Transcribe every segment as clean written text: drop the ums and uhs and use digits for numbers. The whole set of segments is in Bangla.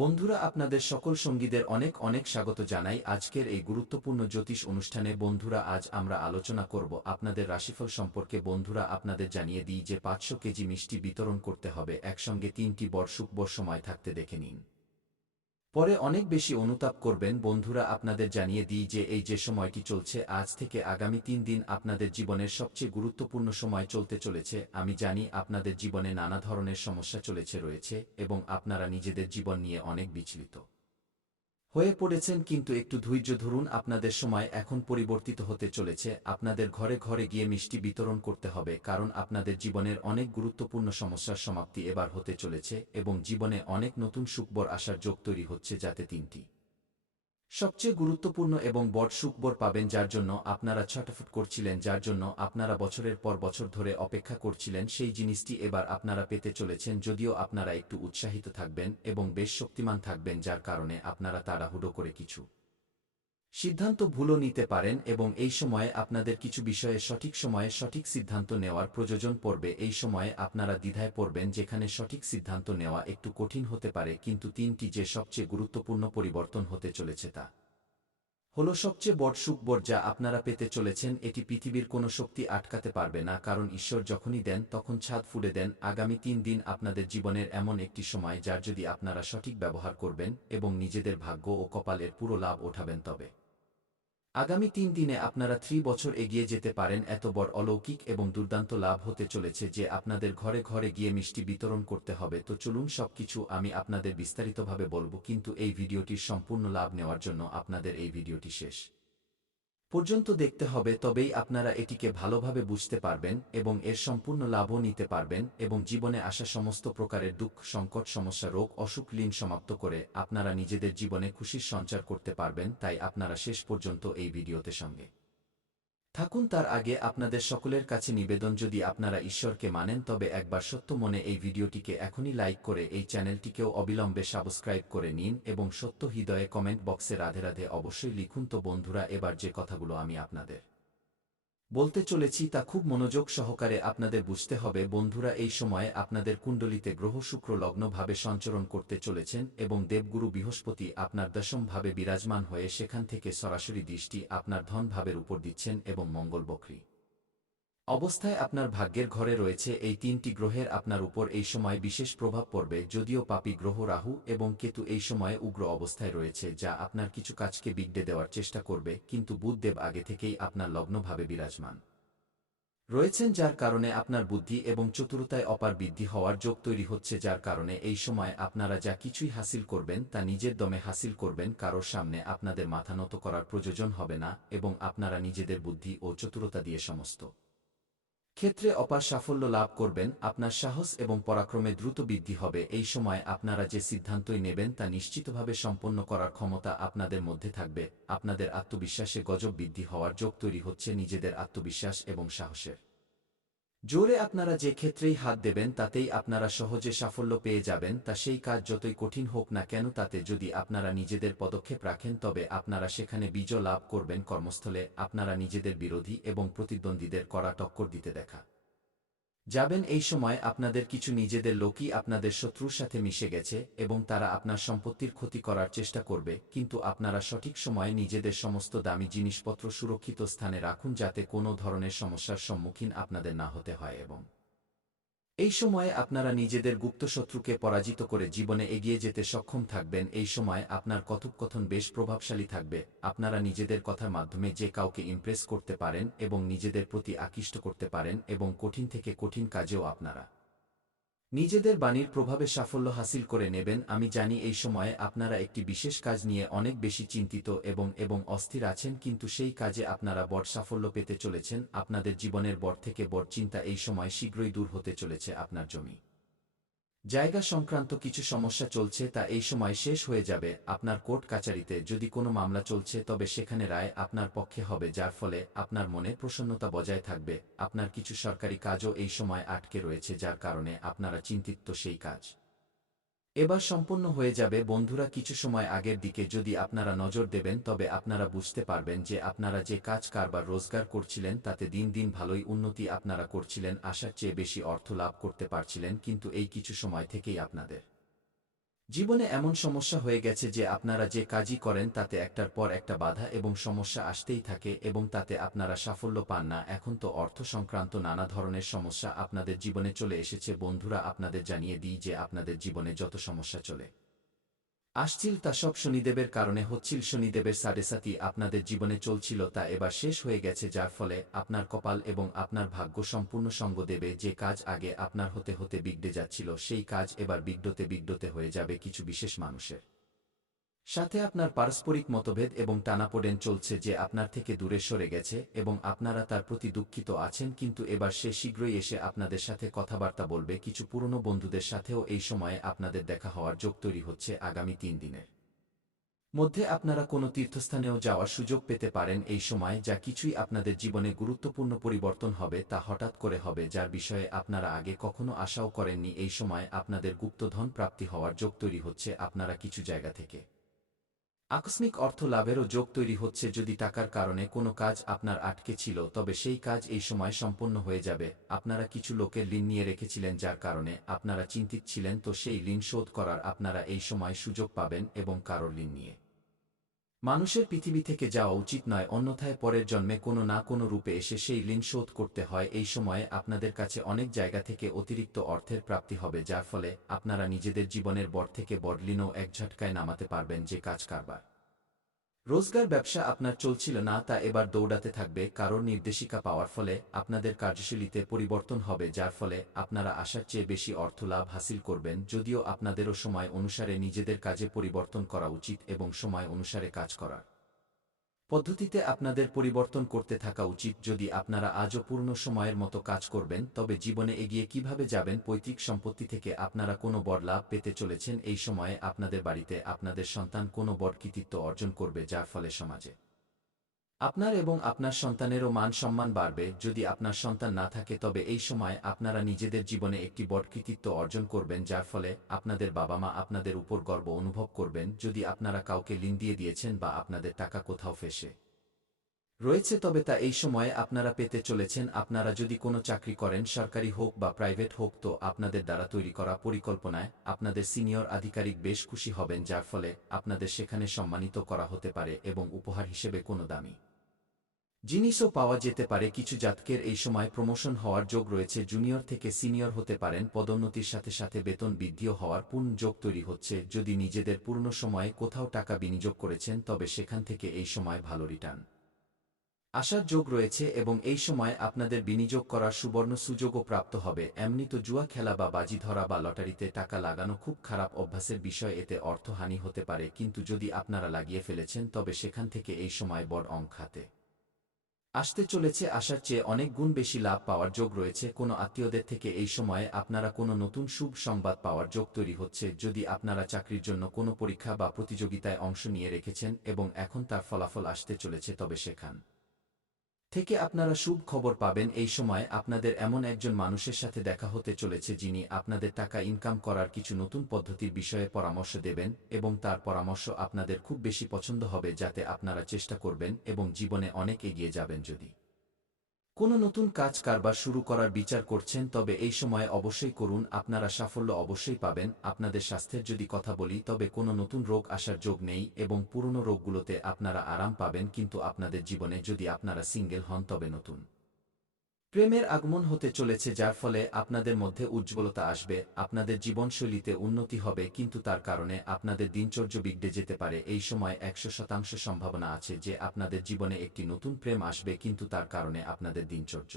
বন্ধুরা, আপনাদের সকল সঙ্গীদের অনেক অনেক স্বাগত জানাই আজকের এই গুরুত্বপূর্ণ জ্যোতিষ অনুষ্ঠানে। বন্ধুরা, আজ আমরা আলোচনা করব আপনাদের রাশিফল সম্পর্কে। বন্ধুরা, আপনাদের জানিয়ে দিই যে 500 কেজি মিষ্টি বিতরণ করতে হবে একসঙ্গে 3টি বর শুভ সময় থাকতে দেখে নিন, পরে অনেক বেশি অনুতাপ করবেন। বন্ধুরা, আপনাদের জানিয়ে দিই যে এই যে সময়টি চলছে আজ থেকে আগামী 3 দিন আপনাদের জীবনের সবচেয়ে গুরুত্বপূর্ণ সময় চলতে চলেছে। আমি জানি আপনাদের জীবনে নানা ধরনের সমস্যা রয়েছে এবং আপনারা নিজেদের জীবন নিয়ে অনেক বিচলিত হয়ে পড়েছেন, কিন্তু একটু ধৈর্য ধরুন। আপনাদের সময় এখন পরিবর্তিত হতে চলেছে। আপনাদের ঘরে ঘরে গিয়ে মিষ্টি বিতরণ করতে হবে, কারণ আপনাদের জীবনের অনেক গুরুত্বপূর্ণ সমস্যার সমাপ্তি এবার হতে চলেছে এবং জীবনে অনেক নতুন সুখবর আসার যোগ তৈরি হচ্ছে, যাতে 3টি সবচেয়ে গুরুত্বপূর্ণ এবং বড় সুখবর পাবেন, যার জন্য আপনারা ছটফট করছিলেন, যার জন্য আপনারা বছরের পর বছর ধরে অপেক্ষা করছিলেন। সেই জিনিসটি এবার আপনারা পেতে চলেছেন। যদিও আপনারা একটু উৎসাহিত থাকবেন এবং বেশ শক্তিমান থাকবেন, যার কারণে আপনারা তাড়াহুড়ো করে কিছু সিদ্ধান্ত ভুলও নিতে পারেন এবং এই সময়ে আপনাদের কিছু বিষয়ে সঠিক সময়ে সঠিক সিদ্ধান্ত নেওয়ার প্রয়োজন পড়বে। এই সময়ে আপনারা দ্বিধায় পড়বেন, যেখানে সঠিক সিদ্ধান্ত নেওয়া একটু কঠিন হতে পারে, কিন্তু 3টি যে সবচেয়ে গুরুত্বপূর্ণ পরিবর্তন হতে চলেছে তা হলো সবচেয়ে বড় সুখবর যা আপনারা পেতে চলেছেন। এটি পৃথিবীর কোনো শক্তি আটকাতে পারবে না, কারণ ঈশ্বর যখনই দেন তখন ছাদ ফুঁড়ে দেন। আগামী 3 দিন আপনাদের জীবনের এমন একটি সময়, যার যদি আপনারা সঠিক ব্যবহার করবেন এবং নিজেদের ভাগ্য ও কপালের পুরো লাভ ওঠাবেন, তবে আগামী 3 দিনে আপনারা 3 বছর এগিয়ে যেতে পারেন। এত বড় অলৌকিক এবং দুর্দান্ত লাভ হতে চলেছে যে আপনাদের ঘরে ঘরে গিয়ে মিষ্টি বিতরণ করতে হবে। তো চলুন, সবকিছু আমি আপনাদের বিস্তারিতভাবে বলবো, কিন্তু এই ভিডিওটির সম্পূর্ণ লাভ নেওয়ার জন্য আপনাদের এই ভিডিওটি শেষ পর্যন্ত দেখতে হবে, তবেই আপনারা এটিকে ভালোভাবে বুঝতে পারবেন এবং এর সম্পূর্ণ লাভও নিতে পারবেন এবং জীবনে আসা সমস্ত প্রকারের দুঃখ, সংকট, সমস্যা, রোগ, অসুখ, লীন সমাপ্ত করে আপনারা নিজেদের জীবনে খুশির সঞ্চার করতে পারবেন। তাই আপনারা শেষ পর্যন্ত এই ভিডিওতে সঙ্গে থাকুন। তার আগে আপনাদের সকলের কাছে নিবেদন, যদি আপনারা ঈশ্বরকে মানেন তবে একবার সত্য মনে এই ভিডিওটিকে এখনই লাইক করে এই চ্যানেলটিকেও অবিলম্বে সাবস্ক্রাইব করে নিন এবং সত্য হৃদয়ে কমেন্ট বক্সে রাধে রাধে অবশ্যই লিখুন। তো বন্ধুরা, এবার যে কথাগুলো আমি আপনাদের বলতে চলেছি তা খুব মনোযোগ সহকারে আপনাদের বুঝতে হবে। বন্ধুরা, এই সময়ে আপনাদের কুণ্ডলিতে গ্রহ শুক্র লগ্নভাবে সঞ্চরণ করতে চলেছেন এবং দেবগুরু বৃহস্পতি আপনার দশম ভাবে বিরাজমান হয়ে সেখান থেকে সরাসরি দৃষ্টি আপনার ধন ভাবের উপর দিচ্ছেন এবং মঙ্গল বক্রী অবস্থায় আপনার ভাগ্যের ঘরে রয়েছে। এই 3টি গ্রহের আপনার উপর এই সময় বিশেষ প্রভাব পড়বে। যদিও পাপী গ্রহ রাহু এবং কেতু এই সময়ে উগ্র অবস্থায় রয়েছে, যা আপনার কিছু কাজকে বিগড়ে দেওয়ার চেষ্টা করবে, কিন্তু বুধদেব আগে থেকেই আপনার লগ্নভাবে বিরাজমান রয়েছেন, যার কারণে আপনার বুদ্ধি এবং চতুরতায় অপার বৃদ্ধি হওয়ার যোগ তৈরি হচ্ছে, যার কারণে এই সময় আপনারা যা কিছুই হাসিল করবেন তা নিজের দমে হাসিল করবেন। কারোর সামনে আপনাদের মাথা নত করার প্রয়োজন হবে না এবং আপনারা নিজেদের বুদ্ধি ও চতুরতা দিয়ে সমস্ত ক্ষেত্রে অপার সাফল্য লাভ করবেন। আপনার সাহস এবং পরাক্রমে দ্রুত বৃদ্ধি হবে। এই সময় আপনারা যে সিদ্ধান্তই নেবেন তা নিশ্চিতভাবে সম্পন্ন করার ক্ষমতা আপনাদের মধ্যে থাকবে। আপনাদের আত্মবিশ্বাসে গজব বৃদ্ধি হওয়ার যোগ তৈরি হচ্ছে। নিজেদের আত্মবিশ্বাস এবং সাহসের জোরে আপনারা যে ক্ষেত্রেই হাত দেবেন তাতেই আপনারা সহজে সাফল্য পেয়ে যাবেন। তা সেই কাজ যতই কঠিন হোক না কেন, তাতে যদি আপনারা নিজেদের পদক্ষেপ রাখেন তবে আপনারা সেখানে বিজয় লাভ করবেন। কর্মস্থলে আপনারা নিজেদের বিরোধী এবং প্রতিদ্বন্দ্বীদের কড়া টক্কর দিতে দেখা যাবেন। এই সময় আপনাদের কিছু নিজেদের লোকই আপনাদের শত্রুর সাথে মিশে গেছে এবং তারা আপনার সম্পত্তির ক্ষতি করার চেষ্টা করবে, কিন্তু আপনারা সঠিক সময়ে নিজেদের সমস্ত দামি জিনিসপত্র সুরক্ষিত স্থানে রাখুন, যাতে কোনো ধরনের সমস্যার সম্মুখীন আপনাদের না হতে হয় এবং এই সময়ে আপনারা নিজেদের গুপ্ত শত্রুকে পরাজিত করে জীবনে এগিয়ে যেতে সক্ষম থাকবেন। এই সময় আপনার কথোপকথন বেশ প্রভাবশালী থাকবে। আপনারা নিজেদের কথার মাধ্যমে যে কাউকে ইমপ্রেস করতে পারেন এবং নিজেদের প্রতি আকৃষ্ট করতে পারেন এবং কঠিন থেকে কঠিন কাজেও আপনারা নিজেদের বাণীর প্রভাবে সাফল্য হাসিল করে নেবেন। আমি জানি এই সময়ে আপনারা একটি বিশেষ কাজ নিয়ে অনেক বেশি চিন্তিত এবং অস্থির আছেন, কিন্তু সেই কাজে আপনারা বড় সাফল্য পেতে চলেছেন। আপনাদের জীবনের বড় থেকে বড় চিন্তা এই সময় শীঘ্রই দূর হতে চলেছে। আপনার জমি জায়গা সংক্রান্ত কিছু সমস্যা চলছে, তা এই সময় শেষ হয়ে যাবে। আপনার কোর্ট কাচারিতে যদি কোনো মামলা চলছে তবে সেখানে রায় আপনার পক্ষে হবে, যার ফলে আপনার মনে প্রসন্নতা বজায় থাকবে। আপনার কিছু সরকারি কাজও এই সময় আটকে রয়েছে, যার কারণে আপনারা চিন্তিত। সেই কাজ এবার সম্পন্ন হয়ে যাবে। বন্ধুরা, কিছু সময় আগের দিকে যদি আপনারা নজর দেবেন তবে আপনারা বুঝতে পারবেন যে আপনারা যে কাজ কারবার রোজগার করছিলেন তাতে দিন দিন ভালোই উন্নতি আপনারা করছিলেন, আশার চেয়ে বেশি অর্থ লাভ করতে পারছিলেন, কিন্তু এই কিছু সময় থেকেই আপনাদের জীবনে এমন সমস্যা হয়ে গেছে যে আপনারা যে কাজই করেন তাতে একটার পর একটা বাধা এবং সমস্যা আসতেই থাকে এবং তাতে আপনারা সাফল্য পান না। এখন তো অর্থ সংক্রান্ত নানা ধরনের সমস্যা আপনাদের জীবনে চলে এসেছে। বন্ধুরা, আপনাদের জানিয়ে দিই যে আপনাদের জীবনে যত সমস্যা চলে আসছিল তা সব শনিদেবের কারণে হচ্ছিল। শনিদেবের সাড়েসাতি আপনাদের জীবনে চলছিল তা এবার শেষ হয়ে গেছে, যার ফলে আপনার কপাল এবং আপনার ভাগ্য সম্পূর্ণ সঙ্গ দেবে। যে কাজ আগে আপনার হতে হতে বিগড়ে যাচ্ছিল সেই কাজ এবার বিগড়তে বিগড়তে হয়ে যাবে কিছু বিশেষ মানুষের সাথে। আপনার পারস্পরিক মতভেদ এবং টানাপোড়েন চলছে যে আপনার থেকে দূরে সরে গেছে এবং আপনারা তার প্রতি দুঃখিত আছেন, কিন্তু এবার সে শীঘ্রই এসে আপনাদের সাথে কথাবার্তা বলবে। কিছু পুরনো বন্ধুদের সাথেও এই সময়ে আপনাদের দেখা হওয়ার যোগ তৈরি হচ্ছে। আগামী 3 দিনের মধ্যে আপনারা কোনো তীর্থস্থানেও যাওয়ার সুযোগ পেতে পারেন এই সময়। যা কিছুই আপনাদের জীবনে গুরুত্বপূর্ণ পরিবর্তন হবে তা হঠাৎ করে হবে, যার বিষয়ে আপনারা আগে কখনো আশাও করেননি। এই সময় আপনাদের গুপ্তধন প্রাপ্তি হওয়ার যোগ তৈরি হচ্ছে। আপনারা কিছু জায়গা থেকে আকস্মিক অর্থ লাভেরও যোগ তৈরি হচ্ছে। যদি টাকার কারণে কোনো কাজ আপনার আটকে ছিল তবে সেই কাজ এই সময় সম্পন্ন হয়ে যাবে। আপনারা কিছু লোকের ঋণ নিয়ে রেখেছিলেন যার কারণে আপনারা চিন্তিত ছিলেন, তো সেই ঋণ শোধ করার আপনারা এই সময় সুযোগ পাবেন এবং কারোর ঋণ নিয়ে মানুষের পৃথিবী থেকে যাওয়া উচিত নয়, অন্যথায় পরের জন্মে কোনো না কোনো রূপে এসে সেই ঋণ শোধ করতে হয়। এই সময়ে আপনাদের কাছে অনেক জায়গা থেকে অতিরিক্ত অর্থের প্রাপ্তি হবে, যার ফলে আপনারা নিজেদের জীবনের বড় থেকে বড় ঋণও এক ঝটকায় নামাতে পারবেন। যে কাজ কারবার রোজগার ব্যবসা আপনার চলছিল না তা এবার দৌড়াতে থাকবে। কারোর নির্দেশিকা পাওয়ার ফলে আপনাদের কার্যশৈলীতে পরিবর্তন হবে, যার ফলে আপনারা আশার চেয়ে বেশি অর্থ লাভ হাসিল করবেন। যদিও আপনাদেরও সময় অনুসারে নিজেদের কাজে পরিবর্তন করা উচিত এবং সময় অনুসারে কাজ করার পদ্ধতিতে আপনাদের পরিবর্তন করতে থাকা উচিত। যদি আপনারা আজও পূর্ণ সময়ের মতো কাজ করবেন তবে জীবনে এগিয়ে কিভাবে যাবেন। পৈতৃক সম্পত্তি থেকে আপনারা কোনো বড় লাভ পেতে চলেছেন। এই সময়ে আপনাদের বাড়িতে আপনাদের সন্তান কোনো বড় কৃতিত্ব অর্জন করবে, যার ফলে সমাজে আপনার এবং আপনার সন্তানেরও মান সম্মান বাড়বে। যদি আপনার সন্তান না থাকে তবে এই সময় আপনারা নিজেদের জীবনে একটি বড় কৃতিত্ব অর্জন করবেন, যার ফলে আপনাদের বাবা মা আপনাদের উপর গর্ব অনুভব করবেন। যদি আপনারা কাউকে ঋণ দিয়ে দিয়েছেন বা আপনাদের টাকা কোথাও ফেঁসে রয়েছে তবে তা এই সময়ে আপনারা পেতে চলেছেন। আপনারা যদি কোনো চাকরি করেন, সরকারি হোক বা প্রাইভেট হোক, তো আপনাদের দ্বারা তৈরি করা পরিকল্পনায় আপনাদের সিনিয়র আধিকারিক বেশ খুশি হবেন, যার ফলে আপনাদের সেখানে সম্মানিত করা হতে পারে এবং উপহার হিসেবে কোনো দামি জিনিসও পাওয়া যেতে পারে। কিছু জাতকের এই সময় প্রমোশন হওয়ার যোগ রয়েছে, জুনিয়র থেকে সিনিয়র হতে পারেন। পদোন্নতির সাথে সাথে বেতন বৃদ্ধিও হওয়ার পূর্ণ যোগ তৈরি হচ্ছে। যদি নিজেদের পূর্ণ সময়ে কোথাও টাকা বিনিয়োগ করেছেন তবে সেখান থেকে এই সময় ভালো রিটার্ন আসার যোগ রয়েছে এবং এই সময় আপনাদের বিনিয়োগ করার সুবর্ণ সুযোগও প্রাপ্ত হবে। এমনি তো জুয়া খেলা বা বাজি ধরা বা লটারিতে টাকা লাগানো খুব খারাপ অভ্যাসের বিষয়, এতে অর্থহানি হতে পারে, কিন্তু যদি আপনারা লাগিয়ে ফেলেছেন তবে সেখান থেকে এই সময় বড় অঙ্ক হাতে আসতে চলেছে। আসার চেয়ে অনেক গুণ বেশি লাভ পাওয়ার যোগ রয়েছে। কোনো আত্মীয়দের থেকে এই সময়ে আপনারা কোনো নতুন শুভ সংবাদ পাওয়ার যোগ তৈরি হচ্ছে। যদি আপনারা চাকরির জন্য কোনো পরীক্ষা বা প্রতিযোগিতায় অংশ নিয়ে রেখেছেন এবং এখন তার ফলাফল আসতে চলেছে তবে সেখান থেকে আপনারা শুভ খবর পাবেন। এই সময় আপনাদের এমন একজন মানুষের সাথে দেখা হতে চলেছে যিনি আপনাদের টাকা ইনকাম করার কিছু নতুন পদ্ধতির বিষয়ে পরামর্শ দেবেন এবং তার পরামর্শ আপনাদের খুব বেশি পছন্দ হবে, যাতে আপনারা চেষ্টা করবেন এবং জীবনে অনেক এগিয়ে যাবেন। যদি কোনো নতুন কাজ কারবার শুরু করার বিচার করছেন তবে এই সময় অবশ্যই করুন, আপনারা সাফল্য অবশ্যই পাবেন। আপনাদের স্বাস্থ্যের যদি কথা বলি তবে কোনো নতুন রোগ আসার যোগ নেই এবং পুরনো রোগগুলোতে আপনারা আরাম পাবেন। কিন্তু আপনাদের জীবনে যদি আপনারা সিঙ্গেল হন তবে নতুন প্রেমের আগমন হতে চলেছে, যার ফলে আপনাদের মধ্যে উজ্জ্বলতা আসবে। আপনাদের জীবনশৈলীতে উন্নতি হবে, কিন্তু তার কারণে আপনাদের দিনচর্য বিগড়ে যেতে পারে। এই সময় 100% সম্ভাবনা আছে যে আপনাদের জীবনে একটি নতুন প্রেম আসবে, কিন্তু তার কারণে আপনাদের দিনচর্য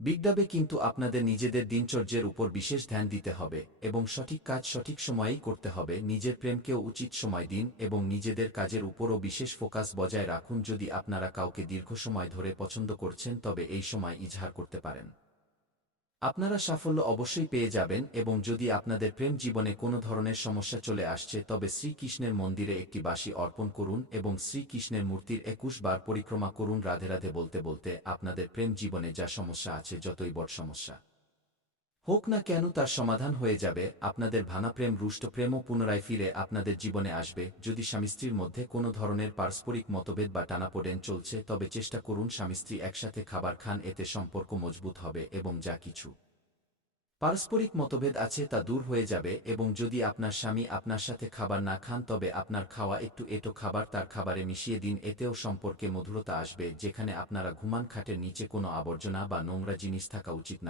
বিগড়াবে। কিন্তু আপনাদের নিজেদের দিনচর্যের উপর বিশেষ ধ্যান দিতে হবে এবং সঠিক কাজ সঠিক সময়েই করতে হবে। নিজের প্রেমকেও উচিত সময় দিন এবং নিজেদের কাজের উপরও বিশেষ ফোকাস বজায় রাখুন। যদি আপনারা কাউকে দীর্ঘ সময় ধরে পছন্দ করছেন তবে এই সময় ইজহার করতে পারেন। আপনারা সাফল্য অবশ্যই পেয়ে যাবেন এবং যদি আপনাদের প্রেম জীবনে কোনো ধরনের সমস্যা চলে আসছে তবে শ্রীকৃষ্ণের মন্দিরে একটি বাঁশি অর্পণ করুন এবং শ্রীকৃষ্ণের মূর্তির 21 বার পরিক্রমা করুন রাধে রাধে বলতে বলতে। আপনাদের প্রেম জীবনে যা সমস্যা আছে, যতই বড় সমস্যা হোক না কেন, তার সমাধান হয়ে যাবে। আপনাদের ভাঙা প্রেম, রুষ্ট প্রেমও পুনরায় ফিরে আপনাদের জীবনে আসবে। যদি স্বামী স্ত্রীর মধ্যে কোনো ধরনের পারস্পরিক মতভেদ বা টানাপোড়েন চলছে তবে চেষ্টা করুন স্বামী স্ত্রী একসাথে খাবার খান, এতে সম্পর্ক মজবুত হবে এবং যা কিছু পারস্পরিক মতভেদ আছে তা দূর হয়ে যাবে এবং যদি আপনার স্বামী আপনার সাথে খাবার না খান তবে আপনার খাওয়া একটু এঁটো খাবার তার খাবারে মিশিয়ে দিন, এতেও সম্পর্কে মধুরতা আসবে। যেখানে আপনারা ঘুমান খাটের নিচে কোনো আবর্জনা বা নোংরা জিনিস থাকা উচিত না।